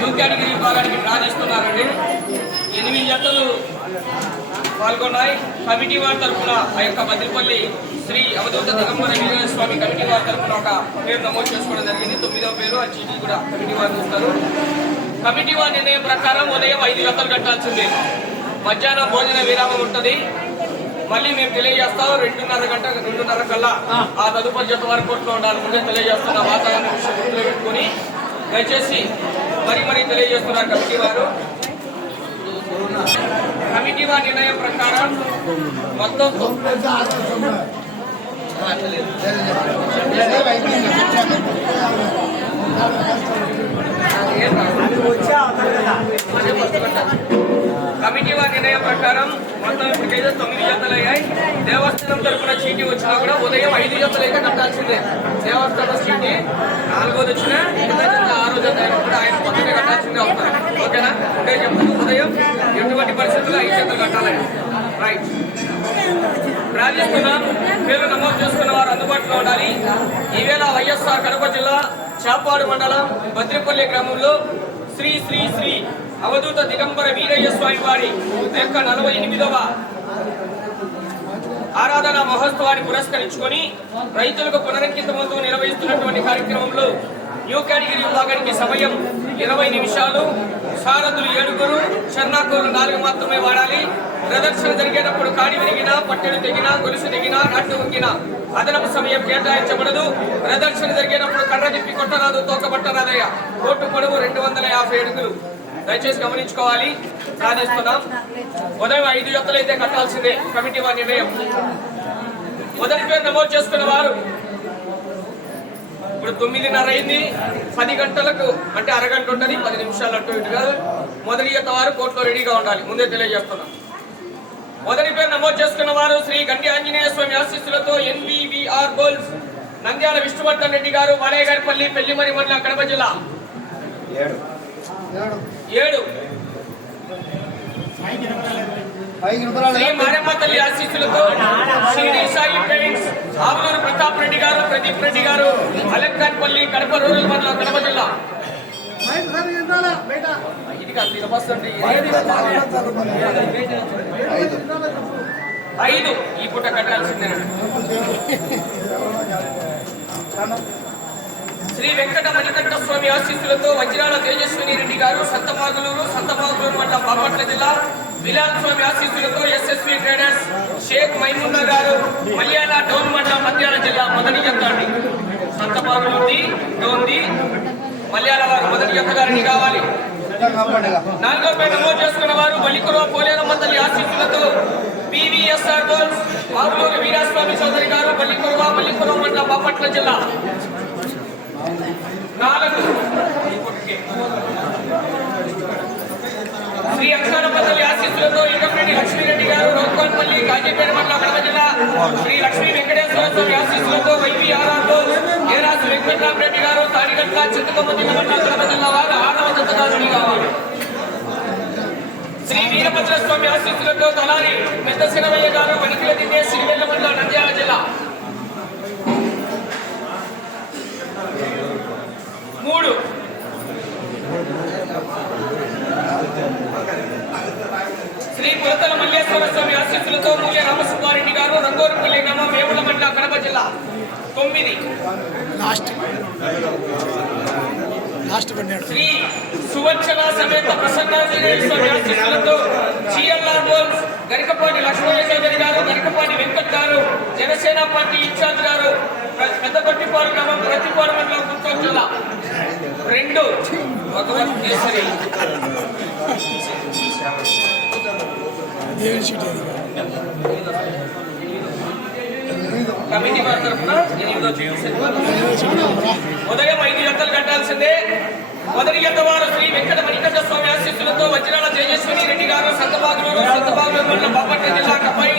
Youth విభాగానికి draw చేస్తున్నారండి ఎనిమిది జతలు పాల్గొన్నాయి. కమిటీ వారి తరఫున ఆ యొక్క బద్రిపల్లి శ్రీ అవధూత దిగంబర వీరేంద్ర స్వామి కమిటీ వారి తరఫున ఒక పేరు నమోదు చేసుకోవడం జరిగింది. తొమ్మిదవ పేరు ఆ చీటీ కూడా కమిటీ వారు చూస్తారు కమిటీ వారి నిర్ణయం ప్రకారం ఉదయం ఐదు జతలు కట్టాల్సిందే. మధ్యాహ్నం భోజన విరామం ఉంటుంది. మళ్ళీ మేము తెలియజేస్తాం రెండున్నర గంట రెండున్నర కల్లా ఆ. తదుపరి జత వరకు కోర్టులో ఉండాలి ముందే తెలియజేస్తున్న వాతావరణ విషయం గుర్తులో పెట్టుకుని దయచేసి మరి మరి తెలియజేస్తున్నారు కమిటీ వారు. కమిటీ వారి నిర్ణయం ప్రకారం మొత్తం. కమిటీ వారి నిర్ణయం ప్రకారం మొత్తం ఇప్పటికైతే తొమ్మిది జతలు అయ్యాయి. దేవస్థానం తరఫున చీటీ వచ్చినా కూడా ఉదయం ఐదు జతలు అయితే కట్టాల్సిందే. దేవస్థానం చీటీ నాలుగోది వచ్చిన ఆరో జత అయినా కూడా ఆయన కొత్తగా కట్టాల్సిందే అవుతారు ఓకేనా? అంటే చెప్తాను ఉదయం ఎటువంటి పరిస్థితుల్లో ఐదు జతలు కట్టాలని? రైట్ రాజేస్తున్నాం పేరు నమోదు చేసుకున్న వారు అందుబాటులో ఉండాలి. ఈవేళ వైఎస్ఆర్ కడప జిల్లా చాపాడు మండలం బద్రిపల్లి గ్రామంలో శ్రీ శ్రీ శ్రీ అవధూత దిగంబర వీరయ్య స్వామి వారి యొక్క నలభై ఎనిమిదవ ఆరాధన మహోత్సవాన్ని పురస్కరించుకొని రైతులకు పునరంకితమవుతూ నిర్వహిస్తున్నటువంటి కార్యక్రమంలో న్యూ కేటగిరీ విభాగానికి సమయం ఇరవై నిమిషాలు. సారథులు ఏడుగురు చెన్నాకూరు నాలుగు మాత్రమే వాడాలి. ప్రదర్శన జరిగేటప్పుడు కాడి విరిగినా పట్టెడు తెగినా గొలుసు తెగినా నట్టు వంగినా అదనపు సమయం కేటాయించబడదు. ప్రదర్శన జరిగేటప్పుడు కర్ర తిప్పి కొట్టరాదు తోకబట్టరాదయ్య. కోర్టు పొడవు రెండు వందల యాభై అడుగులు. దయచేసి గమనించుకోవాలి. సాధిస్తున్నాం ఉదయం ఐదు జతలు అయితే కట్టాల్సిందే. కమిటీ వారి నిర్ణయం. మొదటి పేరు నమోదు చేసుకున్న వారు. ఇప్పుడు తొమ్మిదిన్నర అయింది. పది గంటలకు అంటే అరగంట ఉంటుంది పది నిమిషాలు అటు ఇటు కాదు. మొదటి జత వారు కోర్టులో రెడీగా ఉండాలి. ముందే తెలియజేస్తున్నాం. మొదటి పేరు నమోదు చేసుకున్న వారు శ్రీ గండి ఆంజనేయ స్వామి ఆశీస్సులతో ఎన్బివిఆర్ గోల్స్ నంద్యాల విష్ణువర్ధన్ రెడ్డి గారు వాడేగారిపల్లి పెళ్ళిమరి మండలం కడప జిల్లా. ఏడు. శ్రీ మారమ్మ తల్లి ఆశీస్సులతో షిరిడి సాయి పెయింట్స్ ఆవులూరు ప్రతాప్ రెడ్డి గారు ప్రదీప్ రెడ్డి గారు అలంకాన్పల్లి కడప రూరల్ మండలం కడప జిల్లా. ఐదు. ఈ పూట కట్టాల్సిందే శ్రీ వెంకట మణికంఠ స్వామి ఆశీస్సులతో వజ్రాల తేజస్విని రెడ్డి గారు సంతమాగులూరు సంతమాగులూరు మండలం బాపట్ల జిల్లా విలాల్ స్వామి ఆశీస్సులతో ఎస్ఎస్వి ట్రేడర్స్ షేక్ మైమున్న గారు మల్యాల డోన్ మండలం నంద్యాల జిల్లా మొదటి చెప్తాండి సంతమాగులూరుది డోన్ది మల్యాల వారు మొదటి చెప్తారని కావాలి. నాలుగో పేట నమోదు చేసుకున్న వారు మల్లికుర పోలేరమ్మ తల్లి ఆశీస్సులతో పివిఎస్ఆర్ గోల్స్ ఆవులూరు వీరాస్వామి చౌదరి గారు మల్లికురవ మల్లికుర మండలం బాపట్ల జిల్లా. నాలుగు. శ్రీ అక్షరమ్మ తల్లి ఆశీస్సులతో ఇంకపరెడ్డి లక్ష్మీరెడ్డి గారు రోడ్కోన్పల్లి కాజీపేట మండలం కడప జిల్లా శ్రీ లక్ష్మీ వెంకటేశ్వర స్వామి ఆశీస్సులతో వైపీఆర్ఆర్లో ఏరాజు వెంకటరామరెడ్డి గారు తాడిగట్ల చింతకొమ్మ జిల్లా మండలం కడప జిల్లా వారు ఆరవ జతదారుని కావాలి. శ్రీ వీరభద్ర స్వామి ఆశీస్సులతో తలారి పెద్ద శిరవయ్య గారు వనికిల దిండే సిరివెల్ల మండలం నంద్యాల జిల్లా మూడు శ్రీ స్వామి ఆశీస్సులతో మూల్య రామసుబ్బారెడ్డి గారు రంగోరుపల్లి గ్రామం వేముల మండల కడప జిల్లా తొమ్మిది. లాస్ట్. లాస్ట్ పన్నాడు. శ్రీ సువచ్చల సమేత ప్రసన్నాంజనేయ స్వామి ఆశీస్సులతో జిఎల్ఆర్ బోల్స్ గరికపాటి చౌదరి గారు గరికపాటి వెంకట్ గారు జనసేన పార్టీ ఇన్ఛార్జ్ గారు పెద్దపట్టిపాడు గ్రామం ప్రతిపాడు మండలం గుంటూరు జిల్లా. రెండు. భగవత్ కేసరి. దేవుని సీట్ అది కమిటీ వారి తరఫున ఉదయం ఐదు గంటలు కట్టాల్సిందే. మొదటి గంట వారు శ్రీ వెంకట మణికంఠ స్వామి ఆశీస్సులతో వజ్రాల తేజస్విని రెడ్డి గారు సంతబాగులూరు సంతబాగులూరు మండలం బాపట్ల జిల్లా కపై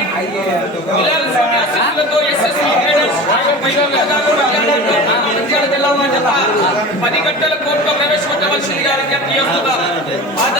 విలాల్ స్వామి ఆశీస్సులతో ఎస్ఎస్వి జిల్లా పది గంటల కోర్టులో ప్రవేశపెట్టవలసిందిగా విజ్ఞప్తి చేస్తున్నారు.